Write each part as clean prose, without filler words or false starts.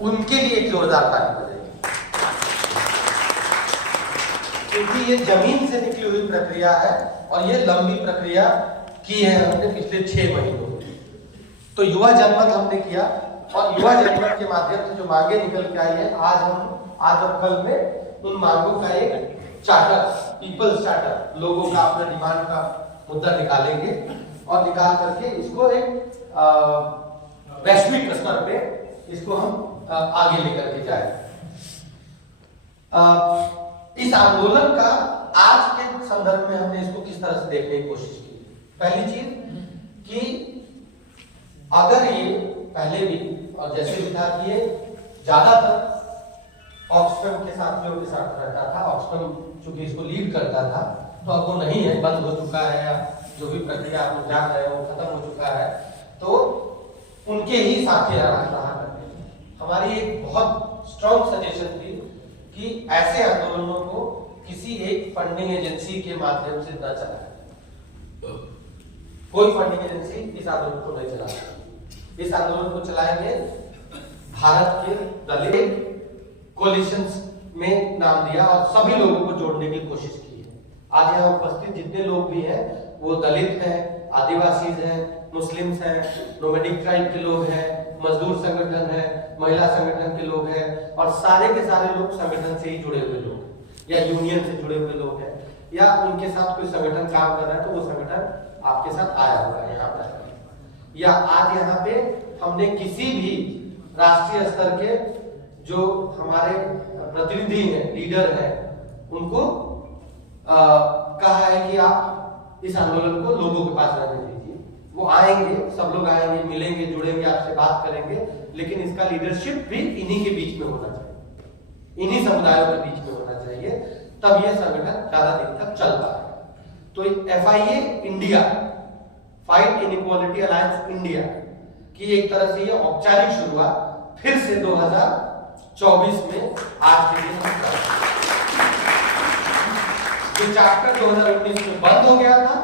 उनके लिए एक जोरदार ताली बजाइए, क्योंकि ये जमीन से निकली हुई प्रक्रिया है और ये लंबी प्रक्रिया की है हमने पिछले 6 महीनों में। तो युवा जनमत हमने किया और युवा जनमत के माध्यम से जो मांगे निकल के आई है, आज और कल में उन मांगों का एक चार्टर, पीपल्स चार्टर, लोगों का अपना डिमांड का मुद्दा निकालेंगे और निकाल करके इसको एक वैश्विक स्तर पे इसको हम आगे लेकर के जाए। इस आंदोलन का आज के संदर्भ में हमने इसको किस तरह से देखने की कोशिश की। पहली चीज कि अगर ये पहले भी और जैसे भी था कि ये ज्यादातर ऑक्सफैम के साथियों के साथ रहता था, ऑक्सफैम चूंकि इसको लीड करता था, तो अब वो नहीं है, बंद हो चुका है, या जो भी प्रक्रिया आप लोग जान रहे हो खत्म हो चुका है, तो उनके ही साथी रहा करते थे। हमारी एक बहुत स्ट्रॉन्ग सजेशन थी कि ऐसे आंदोलनों को किसी एक फंडिंग एजेंसी के माध्यम से न चलाएं। कोई फंडिंग एजेंसी इस आंदोलन को नहीं चला सकती। इस आंदोलन को चलाएंगे भारत के दलित कोलिशंस में नाम दिया और सभी लोगों को जोड़ने की कोशिश की है। आज यहाँ उपस्थित जितने लोग भी हैं वो दलित हैं, आदिवासी हैं, मुस्लिम्स हैं, नोमैडिक ट्राइब के लोग हैं, मजदूर संगठन है, महिला संगठन के लोग हैं और सारे के सारे लोग संगठन से ही जुड़े हुए लोग या यूनियन से जुड़े हुए लोग हैं या उनके साथ कोई संगठन काम कर रहा है तो वो संगठन आपके साथ आया होगा यहाँ पर, या आज यहाँ पे हमने किसी भी राष्ट्रीय स्तर के जो हमारे प्रतिनिधि हैं, लीडर हैं, उनको कहा है कि आप इस आंदोलन को लोगों के पास रहने दीजिए। वो आएंगे, सब लोग आएंगे, मिलेंगे, जुड़ेंगे, आपसे बात करेंगे, लेकिन इसका लीडरशिप भी इन्हीं के बीच में होना चाहिए, इन्हीं समुदायों के बीच में होना चाहिए, तब यह संगठन ज्यादा दिन तक चल पाएगा। तो FIA India, fight inequality alliance India की एक तरह से यह औपचारिक शुरुआत फिर से 2024 में आज के दिन हम कर रहे हैं। जो चैप्टर 2019 में बंद हो गया था,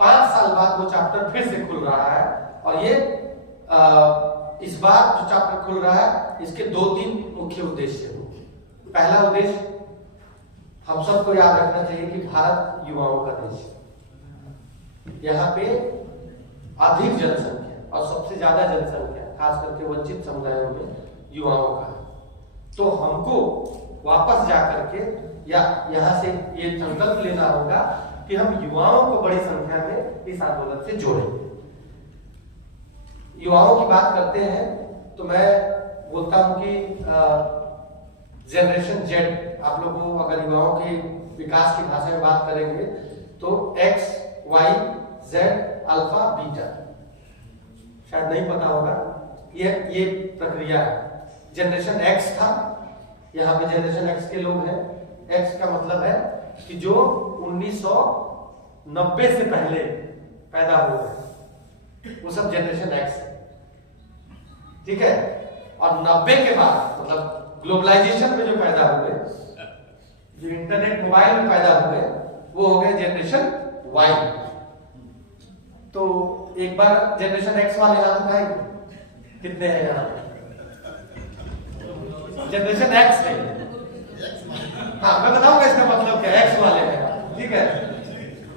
5 साल बाद वो चैप्टर फिर से खुल रहा है और ये इस बार जो चैप्टर खुल रहा है इसके 2-3 मुख्य उद्देश्य हैं। पहला उद्देश्य हम सबको याद रखना चाहिए कि भारत युवाओं का देश है। यहाँ पे अधिक जनसंख्या और सबसे ज्यादा जनसंख्या खास करके वंचित समुदायों में युवाओं का है। तो हमको वापस जाकर के या यहाँ से ये संकल्प लेना होगा कि हम युवाओं को बड़ी संख्या में इस आंदोलन से जोड़ें। युवाओं की बात करते हैं तो मैं बोलता हूं कि जनरेशन जेड, आप लोगों अगर युवाओं के विकास की भाषा में बात करेंगे तो X, Y, Z, alpha, beta, शायद नहीं पता होगा, ये प्रक्रिया है। जनरेशन X था, यहाँ पे जनरेशन X के लोग हैं। X का मतलब है कि जो 1990 से पहले पैदा हुए वो सब जनरेशन X है, ठीक है। और 90 के बाद मतलब ग्लोबलाइजेशन में जो पैदा हुए, जो इंटरनेट मोबाइल में पैदा हुए, वो हो गए जनरेशन Y। तो एक बार जनरेशन X वाले हाथ उठाएंगे, कितने हैं यहाँ पे? जनरेशन X है। हाँ, मैं बताऊंगा इसका मतलब क्या है। X वाले हैं, ठीक है।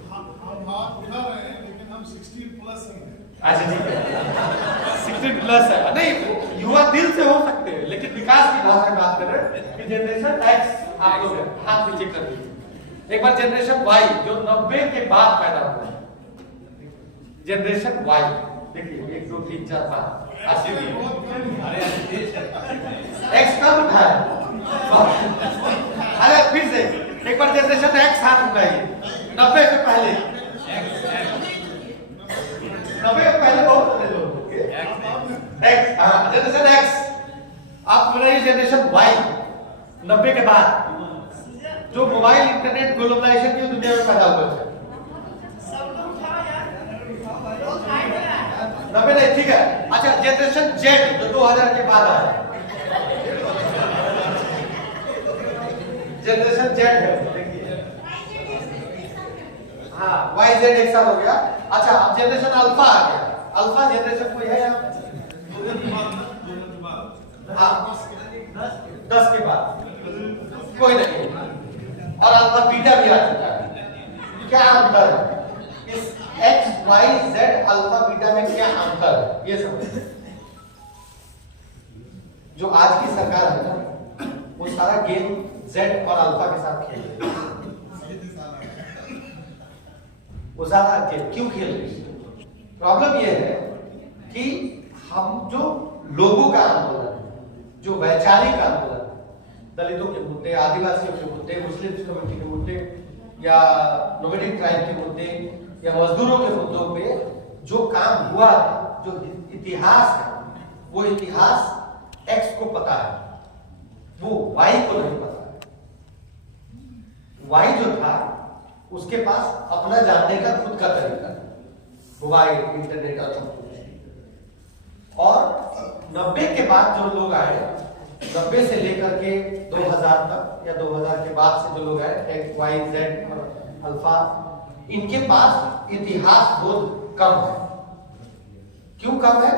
हम हाथ उठा रहे हैं लेकिन हम 16 प्लस हैं। अच्छा, ठीक है, 16 प्लस है। नहीं, युवा दिल से हो सकते हैं, लेकिन विकास की भाषा में बात कर रहे हैं कि जनरेशन X आप लोग हैं, हाथ नीचे कर दीजिए। एक बार जनरेशन Y जो 90 के बाद पैदा हुआ है, जनरेशन Y, देखिए 1 2 3 4 5 80 X कब उठा है? अरे फिर से एक बार जनरेशन X हाथ उठाइए। 90 से पहले, 90 से पहले बहुत सारे लोग होंगे। X, हाँ, जनरेशन X। आप बनाइए जनरेशन Y, 90 के बाद जो मोबाइल, इंटरनेट, ग्लोबलाइजेशन की दुनिया में पैदा हुए थे। 90 नहीं, ठीक है। अच्छा, जनरेशन Z जो 2000 के बाद आया, जनरेशन Z है, देखिए, हाँ, YZ एक साथ हो गया। अच्छा, अब जनरेशन अल्फा आ गया। अल्फा जनरेशन कोई है यहाँ? हाँ 10 के बाद कोई नहीं, और अल्फा बीटा भी आ चुका है। क्या अंतर है इस X Y Z alpha beta में, क्या अंतर है ये समझ। जो आज की सरकार है ना, वो सारा गेम जेड और अल्फा के साथ खेल रही है। वो ज्यादा गेम क्यों खेल रही है? प्रॉब्लम ये है कि हम जो लोगों का आंदोलन, जो वैचारिक आंदोलन, दलितों के मुद्दे, आदिवासियों के मुद्दे, मुस्लिम कम्युनिटी के मुद्दे, या नोमैडिक ट्राइब के मुद्दे, या मजदूरों के मुद्दों पे जो काम हुआ, जो इतिहास है, वो इतिहास एक्स को पता है, वो वाई को नहीं पता है। वाई जो था उसके पास अपना जानने का खुद का तरीका है, मोबाइल, इंटरनेट और सब कुछ। और 90 के बाद जो लोग आए, 90 से लेकर के 2000 तक या 2000 के बाद से जो लोग आए, एक्स वाई जेड और अल्फा, इनके पास इतिहास बोध कम है। क्यों कम है?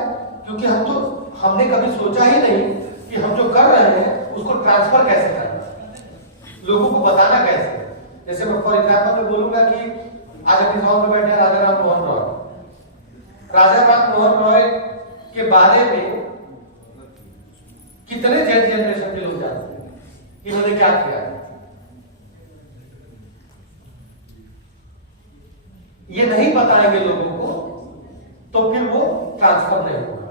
क्योंकि हमने कभी सोचा ही नहीं कि हम जो कर रहे हैं उसको ट्रांसफर कैसे करना, लोगों को बताना कैसे। जैसे मैं फॉर एग्जाम्पल में बोलूंगा कि आज अपने हॉल में बैठे राजा राम मोहन रॉय। राजा राम मोहन रॉय के बारे में कितने जेड जनरेशन के लोग जानते हैं, इन्होंने क्या किया है? ये नहीं बताएंगे लोगों को तो फिर वो ट्रांसफर नहीं होगा।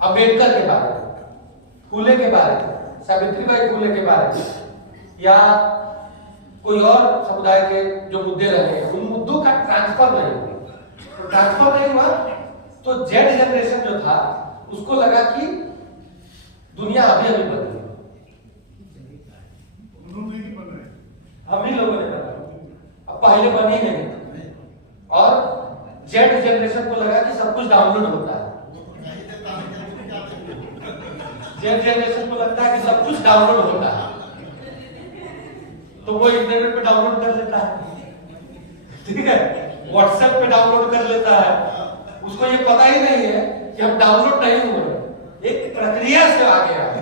अम्बेडकर के बारे में, फूले के बारे में, सावित्रीबाई फूले के बारे में, या कोई और समुदाय के जो मुद्दे रहे, उन मुद्दों का ट्रांसफर नहीं हुआ। तो ट्रांसफर नहीं हुआ तो जेड जनरेशन जो था उसको लगा कि दुनिया अभी अभी बन रही है, हम ही लोगों ने बना, अब पहले बनी नहीं। और जेड जनरेशन को लगा कि सब कुछ डाउनलोड होता है, जेड जनरेशन को लगता है कि सब कुछ डाउनलोड होता है, तो वो इंटरनेट पे डाउनलोड कर लेता है, ठीक है, व्हाट्सएप पे डाउनलोड कर लेता है। उसको ये पता ही नहीं है कि हम डाउनलोड नहीं हुए, एक प्रक्रिया से आगे आए।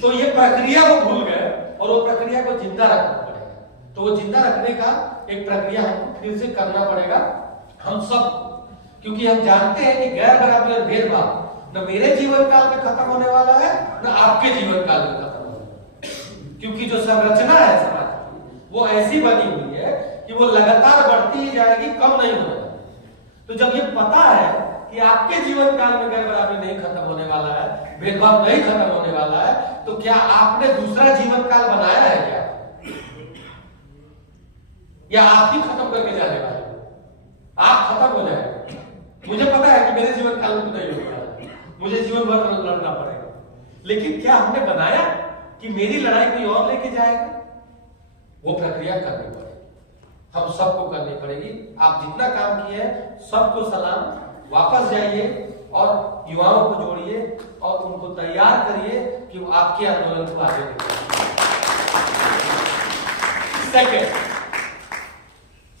तो ये प्रक्रिया वो भूल गए और वो प्रक्रिया को जिंदा रखना पड़ेगा। तो वो जिंदा रखने का एक प्रक्रिया हमको फिर से करना पड़ेगा हम सब, क्योंकि हम जानते हैं कि गैर बराबरी और भेदभाव न मेरे जीवन काल में खत्म होने वाला है, न आपके जीवन काल में खत्म होने वाला है। क्योंकि जो संरचना है समाज की वो ऐसी बनी हुई है कि वो लगातार बढ़ती ही जाएगी, कम नहीं होने वाली। तो जब ये पता है कि आपके जीवन काल में गैर बराबरी नहीं खत्म होने वाला है, भेदभाव नहीं खत्म होने वाला है, तो क्या आपने दूसरा जीवन काल बनाया है क्या? या आप ही खत्म करके जाने वाले? आप खत्म हो जाएंगे। मुझे पता है कि मेरे जीवन काल में नहीं होगा, मुझे जीवन भर लड़ना पड़ेगा, लेकिन क्या हमने बनाया कि मेरी लड़ाई कोई और लेके जाएगा? वो प्रक्रिया करनी पड़ेगी, हम सबको करनी पड़ेगी। आप जितना काम किए हैं सबको सलाम, वापस जाइए और युवाओं को जोड़िए और उनको तैयार करिए कि वो आपके आंदोलन को आगे बढ़ाएं।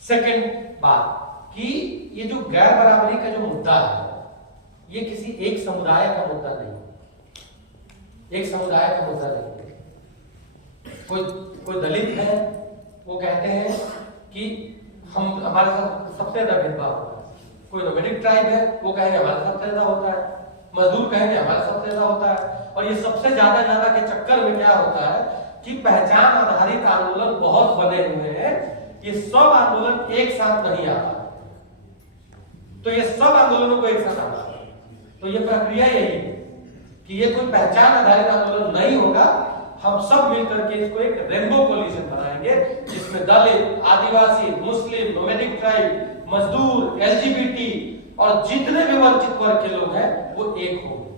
सेकंड बात कि ये जो गैर बराबरी का जो मुद्दा है, ये किसी एक समुदाय का मुद्दा नहीं, एक समुदाय का मुद्दा नहीं। कोई दलित है, वो कहते हैं कि हम हमारे साथ सबसे ज्यादा भेदभाव होता है। कोई नोमैडिक ट्राइब है, वो कहेंगे हमारे साथ सबसे ज्यादा होता है। मजदूर कहेंगे हमारे सबसे ज्यादा होता है। और ये सबसे ज्यादा के चक्कर में क्या होता है कि पहचान आधारित आंदोलन बहुत बने हुए हैं, ये सब आंदोलन एक साथ नहीं आता। तो ये सब आंदोलनों को एक साथ आना, तो ये प्रक्रिया यही है कि ये कोई पहचान आधारित आंदोलन नहीं होगा। हम सब मिलकर के इसको एक रेनबो कोलिशन बनाएंगे, जिसमें दलित, आदिवासी, मुस्लिम, नोमैडिक ट्राइब, मजदूर, एलजीबीटी और जितने भी वंचित वर्ग के लोग हैं वो एक होंगे।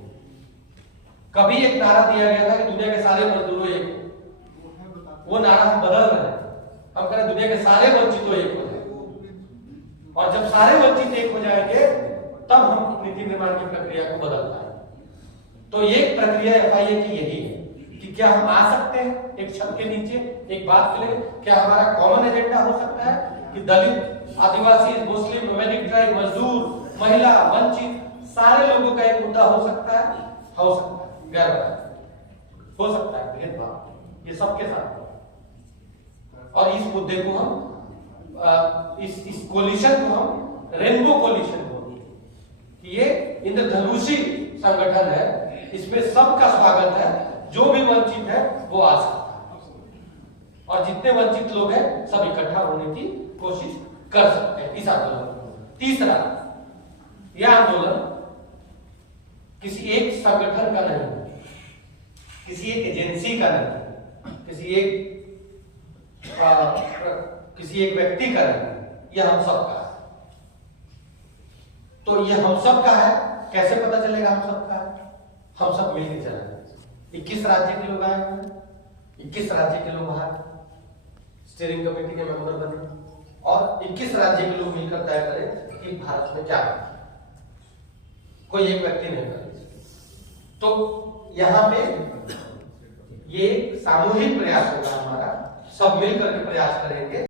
कभी एक नारा दिया गया था कि दुनिया के सारे मजदूरों एक हो, वो नारा हम बदल रहे हैं, हम कह रहे दुनिया के सारे वंचितों एक हो जाए। और जब सारे वंचित एक हो जाएंगे तब हम नीति निर्माण की प्रक्रिया को बदल पाएंगे। तो ये प्रक्रिया एफआईए की यही है कि क्या हम आ सकते हैं एक छत के नीचे एक बात के लिए? क्या हमारा कॉमन एजेंडा हो सकता है कि दलित, आदिवासी, मुस्लिम, नोमैडिक ट्राइब, मजदूर, महिला, वंचित सारे लोगों का एक मुद्दा हो सकता है, हो सकता है भेदभाव, ये सबके साथ हो। और इस मुद्दे को हम इस कोलिशन को हम रेनबो कोलिशन बोलते हैं कि ये इंद्रधनुषी संगठन है, इसमें सबका स्वागत है, जो भी वंचित है वो आ सकता है और जितने वंचित लोग हैं सब इकट्ठा होने की कोशिश कर सकते हैं इस आंदोलन में। तीसरा, यह आंदोलन किसी एक संगठन का नहीं, किसी एक एजेंसी का नहीं, किसी एक व्यक्ति का नहीं, यह हम सबका है। तो यह हम सबका है, कैसे पता चलेगा हम सबका है? हम सब मिलकर चलेंगे। 21 राज्य के लोग आए हुए, 21 राज्य के लोग आए, स्टीयरिंग कमेटी के मेंबर बने और 21 राज्य के लोग मिलकर तय करें कि भारत में क्या करना है। कोई एक व्यक्ति नहीं करे। तो यहाँ पे ये सामूहिक प्रयास होगा हमारा, सब मिलकर के प्रयास करेंगे।